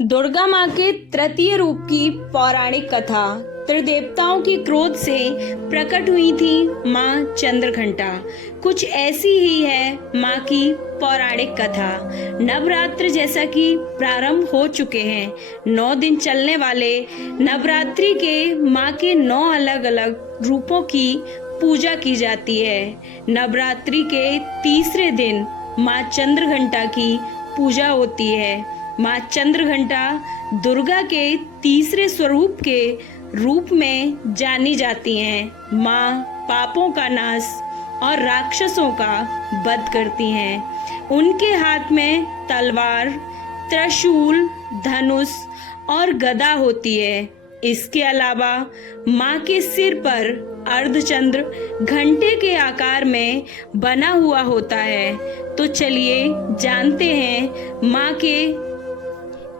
दुर्गा माँ के तृतीय रूप की पौराणिक कथा। त्रिदेवताओं के क्रोध से प्रकट हुई थी माँ चंद्रघंटा। कुछ ऐसी ही है माँ की पौराणिक कथा। नवरात्र जैसा कि प्रारंभ हो चुके हैं। 9 दिन चलने वाले नवरात्रि के माँ के 9 अलग अलग रूपों की पूजा की जाती है। नवरात्रि के तीसरे दिन माँ चंद्रघंटा की पूजा होती है। माँ चंद्रघंटा दुर्गा के तीसरे स्वरूप के रूप में जानी जाती हैं। माँ पापों का नाश और राक्षसों का वध करती हैं। उनके हाथ में तलवार, त्रिशूल, धनुष और गदा होती है। इसके अलावा माँ के सिर पर अर्धचंद्र घंटे के आकार में बना हुआ होता है। तो चलिए जानते हैं माँ के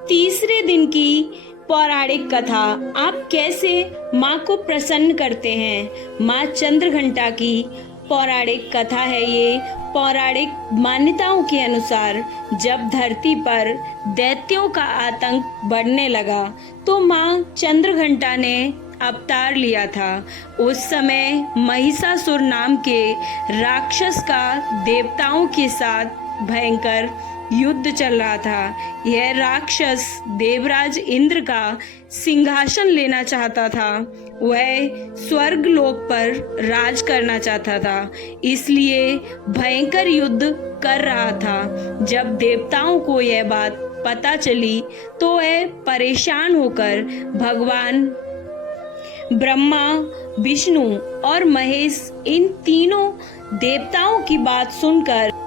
तीसरे दिन की पौराणिक कथा। आप कैसे माँ को प्रसन्न करते हैं। माँ चंद्रघंटा की पौराणिक कथा है ये। पौराणिक मान्यताओं के अनुसार जब धरती पर दैत्यों का आतंक बढ़ने लगा तो माँ चंद्रघंटा ने अवतार लिया था। उस समय महिषासुर नाम के राक्षस का देवताओं के साथ भयंकर युद्ध चल रहा था। यह राक्षस देवराज इंद्र का सिंहासन लेना चाहता था। वह स्वर्ग लोक पर राज करना चाहता था, इसलिए भयंकर युद्ध कर रहा था। जब देवताओं को यह बात पता चली तो वह परेशान होकर भगवान ब्रह्मा, विष्णु और महेश इन तीनों देवताओं की बात सुनकर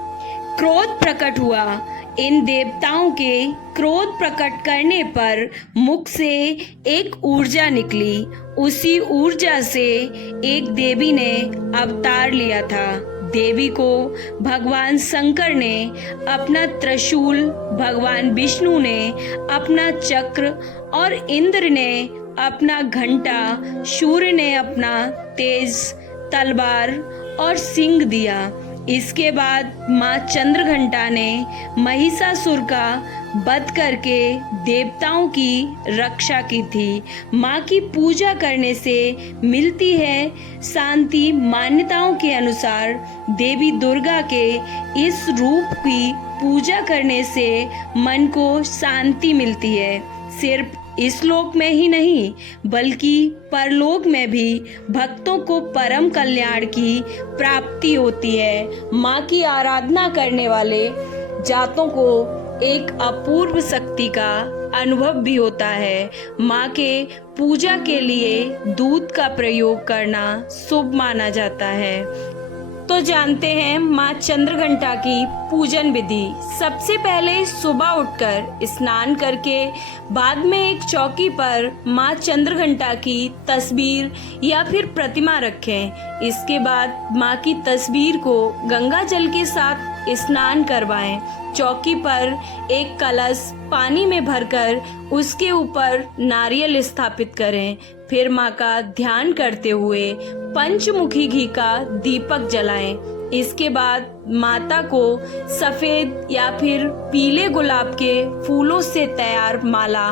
क्रोध प्रकट हुआ। इन देवताओं के क्रोध प्रकट करने पर मुख से एक ऊर्जा निकली। उसी ऊर्जा से एक देवी ने अवतार लिया था। देवी को भगवान शंकर ने अपना त्रिशूल, भगवान विष्णु ने अपना चक्र और इंद्र ने अपना घंटा, सूर्य ने अपना तेज तलवार और सिंह दिया। इसके बाद माँ चंद्रघंटा ने महिषासुर का वध करके देवताओं की रक्षा की थी। माँ की पूजा करने से मिलती है शांति। मान्यताओं के अनुसार देवी दुर्गा के इस रूप की पूजा करने से मन को शांति मिलती है। सिर्फ इस लोक में ही नहीं बल्कि परलोक में भी भक्तों को परम कल्याण की प्राप्ति होती है। माँ की आराधना करने वाले जातों को एक अपूर्व शक्ति का अनुभव भी होता है। माँ के पूजा के लिए दूध का प्रयोग करना शुभ माना जाता है। तो जानते हैं माँ चंद्रघंटा की पूजन विधि। सबसे पहले सुबह उठकर स्नान करके बाद में एक चौकी पर माँ चंद्रघंटा की तस्वीर या फिर प्रतिमा रखें। इसके बाद माँ की तस्वीर को गंगा जल के साथ स्नान करवाएं। चौकी पर एक कलश पानी में भरकर उसके ऊपर नारियल स्थापित करें। फिर माँ का ध्यान करते हुए पंचमुखी घी का दीपक जलाएं। इसके बाद माता को सफेद या फिर पीले गुलाब के फूलों से तैयार माला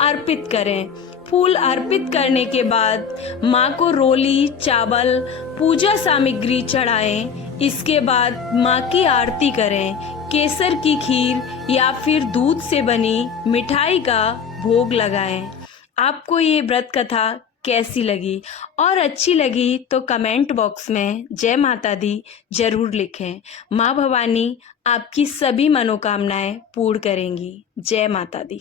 अर्पित करें। फूल अर्पित करने के बाद माँ को रोली, चावल, पूजा सामग्री चढ़ाएं। इसके बाद माँ की आरती करें। केसर की खीर या फिर दूध से बनी मिठाई का भोग लगाएं। आपको ये व्रत कथा कैसी लगी और अच्छी लगी तो कमेंट बॉक्स में जय माता दी जरूर लिखें। माँ भवानी आपकी सभी मनोकामनाएं पूर्ण करेंगी। जय माता दी।